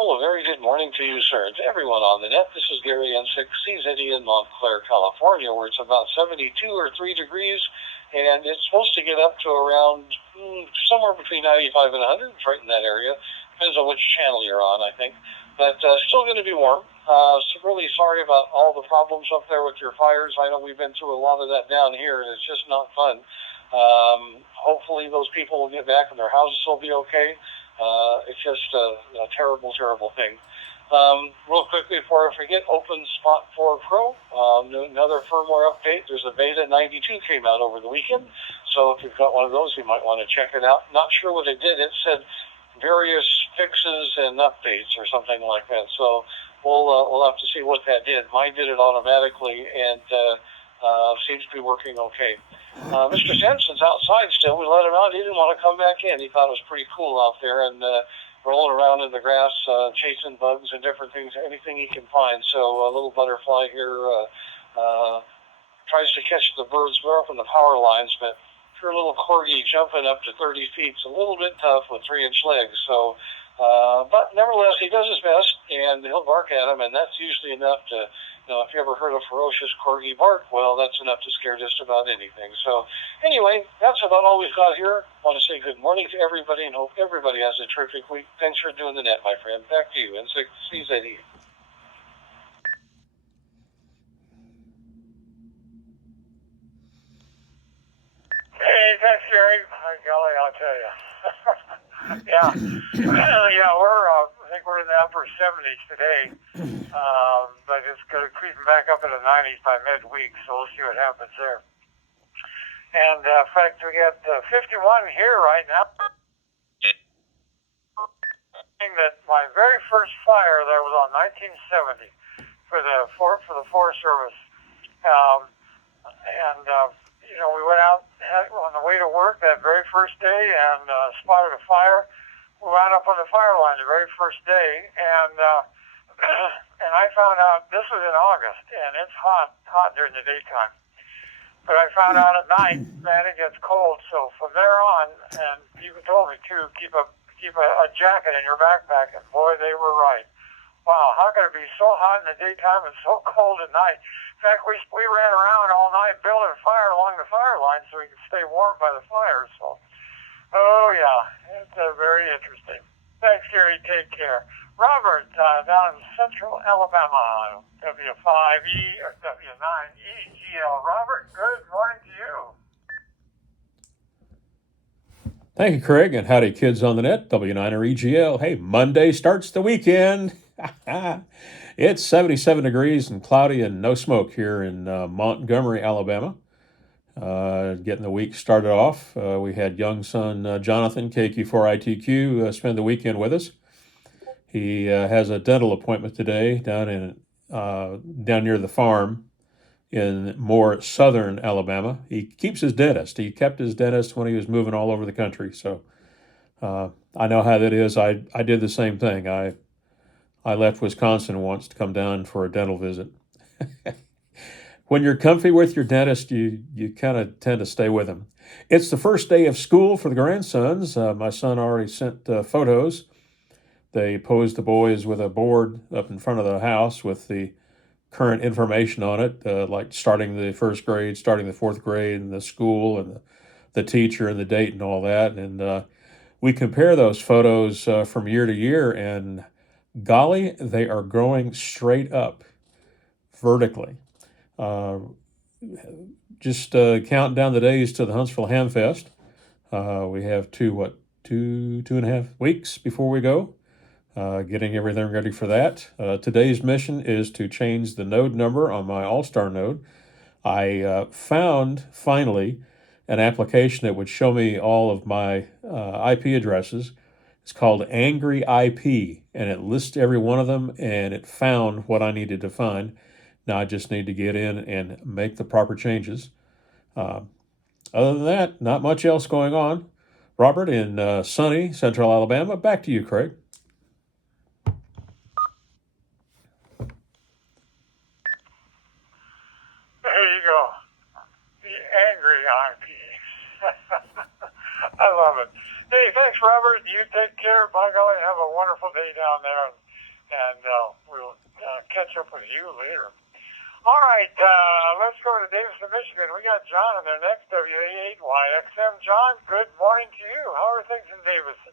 Well, a very good morning to you, sir, and to everyone on the net. This is Gary N6CZE in Montclair, California, where it's about 72 or 3 degrees, and it's supposed to get up to around somewhere between 95 and 100, right in that area. Depends on which channel you're on, I think. But still going to be warm. So really sorry about all the problems up there with your fires. I know we've been through a lot of that down here, and it's just not fun. Hopefully those people will get back and their houses will be okay. It's just a terrible, terrible thing. Real quickly before I forget, Open Spot 4 Pro, another firmware update. There's a beta 92 came out over the weekend, so if you've got one of those, you might want to check it out. Not sure what it did. It said various fixes and updates or something like that, so we'll have to see what that did. Mine did it automatically, and seems to be working okay. Mr. Sampson's outside still. We let him out. He didn't want to come back in. He thought it was pretty cool out there and rolling around in the grass, chasing bugs and different things, anything he can find. So a little butterfly here tries to catch the birds more from the power lines, but if you're a little corgi jumping up to 30 feet, it's a little bit tough with 3-inch legs. So, but nevertheless, he does his best, and he'll bark at him, and that's usually enough to, if you ever heard a ferocious corgi bark, well, that's enough to scare just about anything. So anyway, that's about all we've got here. I want to say good morning to everybody and hope everybody has a terrific week. Thanks for doing the net, my friend. Back to you, N6CZE. Hey, thanks, Gary. Golly, I'll tell you. Yeah, I think we're in the upper 70s today, but it's going to creep back up into the 90s by midweek, so we'll see what happens there. And in fact, we got 51 here right now. That my very first fire there was on 1970 for the Forest Service, we went out on the way to work that very first day and spotted a fire. We wound up on the fire line the very first day, and and I found out this was in August, and it's hot during the daytime. But I found out at night, man, it gets cold. So from there on, and people told me too, keep a jacket in your backpack, and boy, they were right. Wow, how can it be so hot in the daytime and so cold at night? In fact, we ran around all night building a fire along the fire line so we could stay warm by the fire. So, oh yeah, it's very interesting. Thanks, Gary. Take care. Robert, down in Central Alabama, W5E or W9EGL. Robert, good morning to you. Thank you, Craig, and howdy, kids on the net, W9EGL. Hey, Monday starts the weekend. It's 77 degrees and cloudy and no smoke here in Montgomery, Alabama. Getting the week started off. We had young son Jonathan, KQ4ITQ, spend the weekend with us. He has a dental appointment today down near the farm in more southern Alabama. He keeps his dentist. He kept his dentist when he was moving all over the country. So I know how that is. I did the same thing. I left Wisconsin once to come down for a dental visit. When you're comfy with your dentist, you kind of tend to stay with him. It's the first day of school for the grandsons. My son already sent photos. They posed the boys with a board up in front of the house with the current information on it, like starting the first grade, starting the fourth grade, and the school, and the teacher, and the date, and all that. And we compare those photos from year to year, and golly, they are growing straight up vertically. Just counting down the days to the Huntsville Hamfest. We have two and a half weeks before we go. Getting everything ready for that. Today's mission is to change the node number on my All-Star node. I found, finally, an application that would show me all of my IP addresses. It's called Angry IP, and it lists every one of them, and it found what I needed to find. Now I just need to get in and make the proper changes. Other than that, not much else going on. Robert in sunny Central Alabama. Back to you, Craig. There you go. The Angry IP. I love it. Hey, thanks Robert. You take care. By golly, have a wonderful day down there, and we'll catch up with you later. All right, let's go to Davison, Michigan. We got John in there next, WA8YXM. John, good morning to you. How are things in Davison?